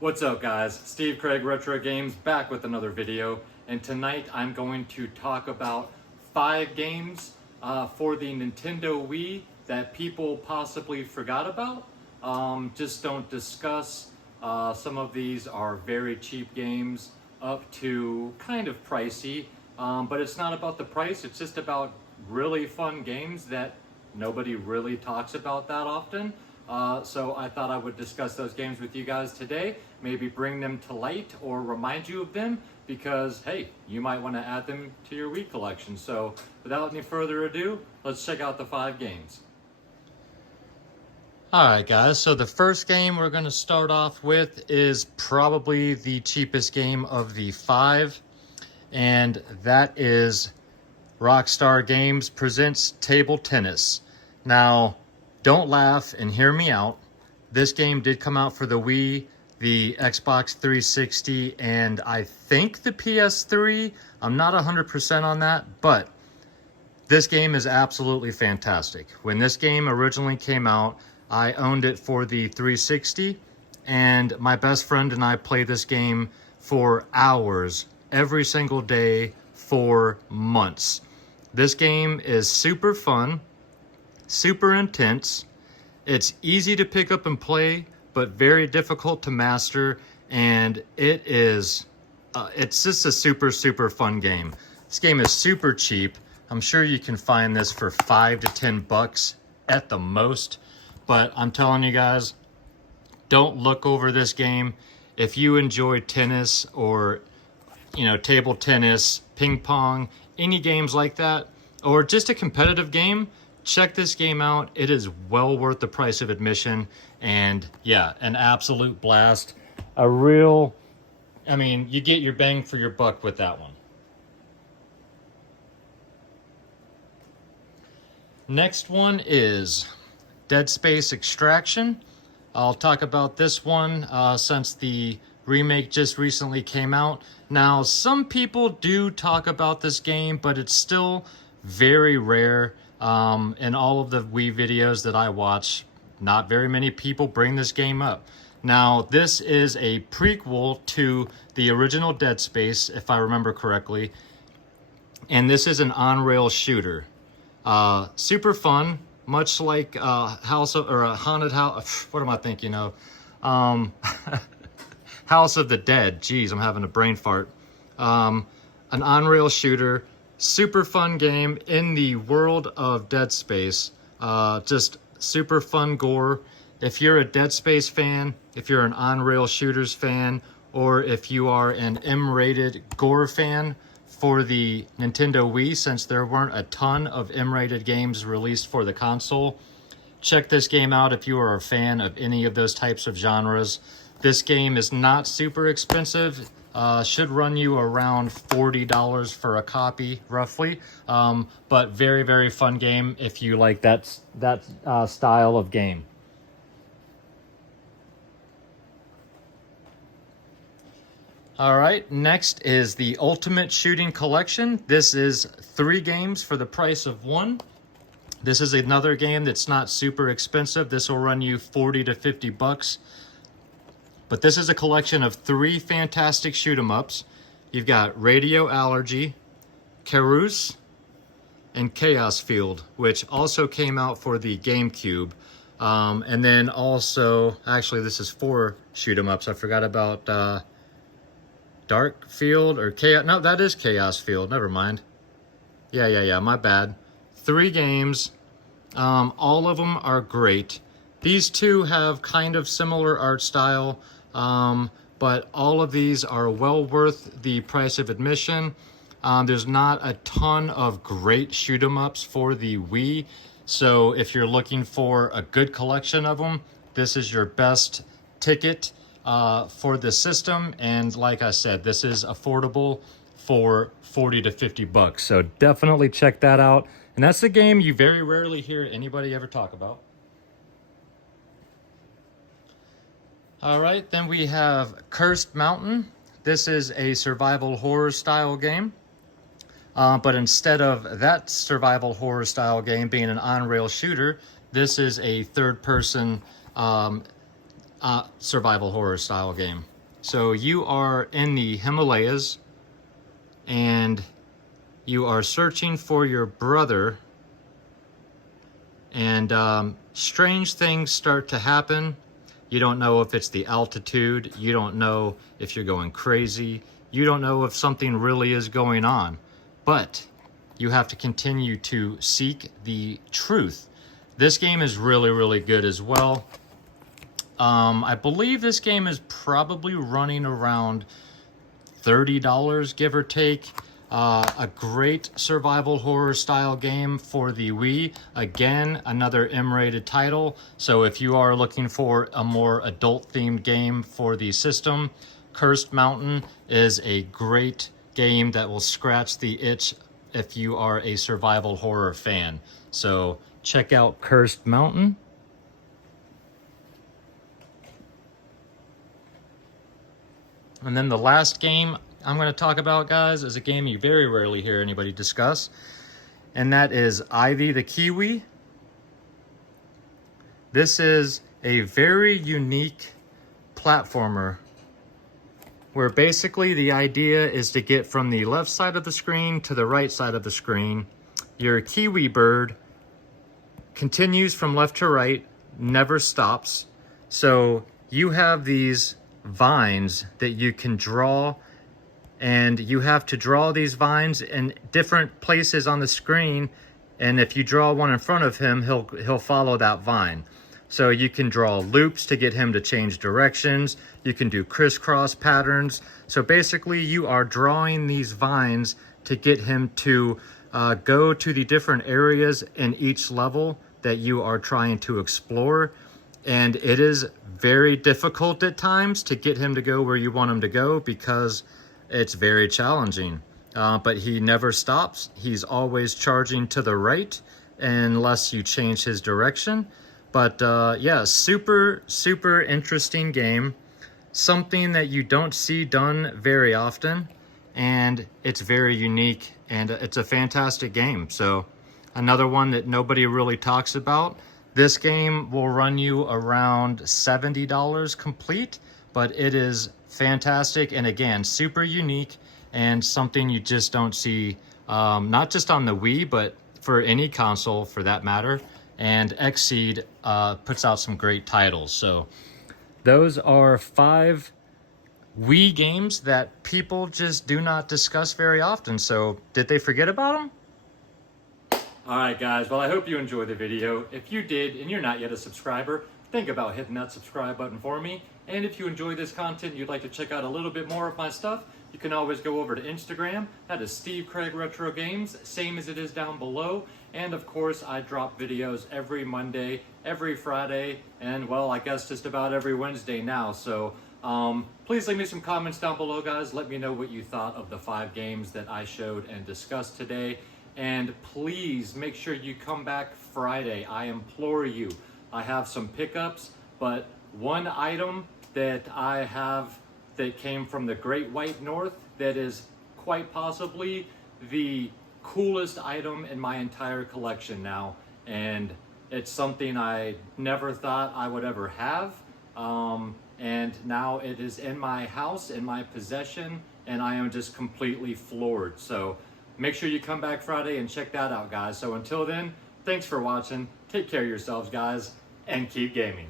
What's up guys? Steve Craig Retro Games back with another video, and tonight I'm going to talk about 5 games for the Nintendo Wii that people possibly forgot about. Just don't discuss. Some of these are very cheap games up to kind of pricey, but it's not about the price, it's just about really fun games that nobody really talks about that often. So I thought I would discuss those games with you guys today, maybe bring them to light or remind you of them because, hey, you might want to add them to your Wii collection. So without any further ado, let's check out the 5 games. Alright guys, so the first game we're going to start off with is probably the cheapest game of the 5, and that is Rockstar Games presents Table Tennis. Now, don't laugh and hear me out. This game did come out for the Wii, the Xbox 360, and I think the PS3. I'm not 100% on that, but this game is absolutely fantastic. When this game originally came out, I owned it for the 360, and my best friend and I played this game for hours every single day for months. This game is super fun, super intense. It's easy to pick up and play, but very difficult to master, and it's just a super fun game. This game is super cheap. I'm sure you can find this for $5 to $10 at the most, but I'm telling you guys, don't look over this game. If you enjoy tennis or, table tennis, ping pong, any games like that, or just a competitive game, check this game out. It is well worth the price of admission, and yeah, an absolute blast. You get your bang for your buck with that one. Next one is Dead Space Extraction. I'll talk about this one since the remake just recently came out. Now, some people do talk about this game, but it's still very rare. In all of the Wii videos that I watch, not very many people bring this game up. Now, this is a prequel to the original Dead Space, if I remember correctly, and this is an on-rail shooter. Super fun, much like a haunted house. What am I thinking of? House of the Dead. Jeez, I'm having a brain fart. An on-rail shooter. Super fun game in the world of Dead Space. Just super fun gore. If you're a Dead Space fan, if you're an on-rail shooters fan, or if you are an M-rated gore fan for the Nintendo Wii, since there weren't a ton of M-rated games released for the console, check this game out if you are a fan of any of those types of genres. This game is not super expensive. Should run you around $40 for a copy, roughly. But very fun game if you like that style of game. All right, next is the Ultimate Shooting Collection. This is 3 games for the price of 1. This is another game that's not super expensive. This will run you 40 to 50 bucks. But this is a collection of 3 fantastic shoot-'em-ups. You've got Radio Allergy, Carus, and Chaos Field, which also came out for the GameCube. And then also, actually this is 4 shoot-'em-ups. I forgot about Dark Field or Chaos. No, that is Chaos Field. Never mind. Yeah, my bad. 3 games. All of them are great. These 2 have kind of similar art style, but all of these are well worth the price of admission. There's not a ton of great shoot-'em-ups for the Wii, so if you're looking for a good collection of them, this is your best ticket for the system. And like I said, this is affordable for 40 to 50 bucks, so definitely check that out. And that's the game you very rarely hear anybody ever talk about. All right, then we have Cursed Mountain. This is a survival horror style game. But instead of that survival horror style game being an on-rail shooter, this is a third-person survival horror style game. So you are in the Himalayas and you are searching for your brother, and strange things start to happen. You don't know if it's the altitude, you don't know if you're going crazy, you don't know if something really is going on, but you have to continue to seek the truth. This game is really, really good as well. I believe this game is probably running around $30, give or take. A great survival horror style game for the Wii. Again, another M-rated title. So if you are looking for a more adult themed game for the system, Cursed Mountain is a great game that will scratch the itch if you are a survival horror fan. So check out Cursed Mountain. And then the last game I'm going to talk about, guys, is a game you very rarely hear anybody discuss, and that is Ivy the Kiwi. This is a very unique platformer where basically the idea is to get from the left side of the screen to the right side of the screen. Your kiwi bird continues from left to right, never stops. So you have these vines that you can draw, and you have to draw these vines in different places on the screen, and if you draw one in front of him, he'll follow that vine. So you can draw loops to get him to change directions. You can do crisscross patterns. So basically you are drawing these vines to get him to go to the different areas in each level that you are trying to explore. And it is very difficult at times to get him to go where you want him to go because it's very challenging. But he never stops. He's always charging to the right unless you change his direction. But yeah, super, super interesting game. Something that you don't see done very often. And it's very unique, and it's a fantastic game. So another one that nobody really talks about. This game will run you around $70 complete, but it is fantastic, and again, super unique and something you just don't see, not just on the Wii, but for any console for that matter. And Xseed puts out some great titles. So those are 5 Wii games that people just do not discuss very often. So did they forget about them? Alright guys, well I hope you enjoyed the video. If you did and you're not yet a subscriber, think about hitting that subscribe button for me. And if you enjoy this content, you'd like to check out a little bit more of my stuff, you can always go over to Instagram. That is Steve Craig Retro Games, same as it is down below. And of course, I drop videos every Monday, every Friday, and well, I guess just about every Wednesday now. So please leave me some comments down below, guys. Let me know what you thought of the 5 games that I showed and discussed today. And please make sure you come back Friday. I implore you. I have some pickups, but one item that I have that came from the Great White North that is quite possibly the coolest item in my entire collection now. And it's something I never thought I would ever have. And now it is in my house, in my possession, and I am just completely floored. So make sure you come back Friday and check that out, guys. So until then, thanks for watching. Take care of yourselves, guys, and keep gaming.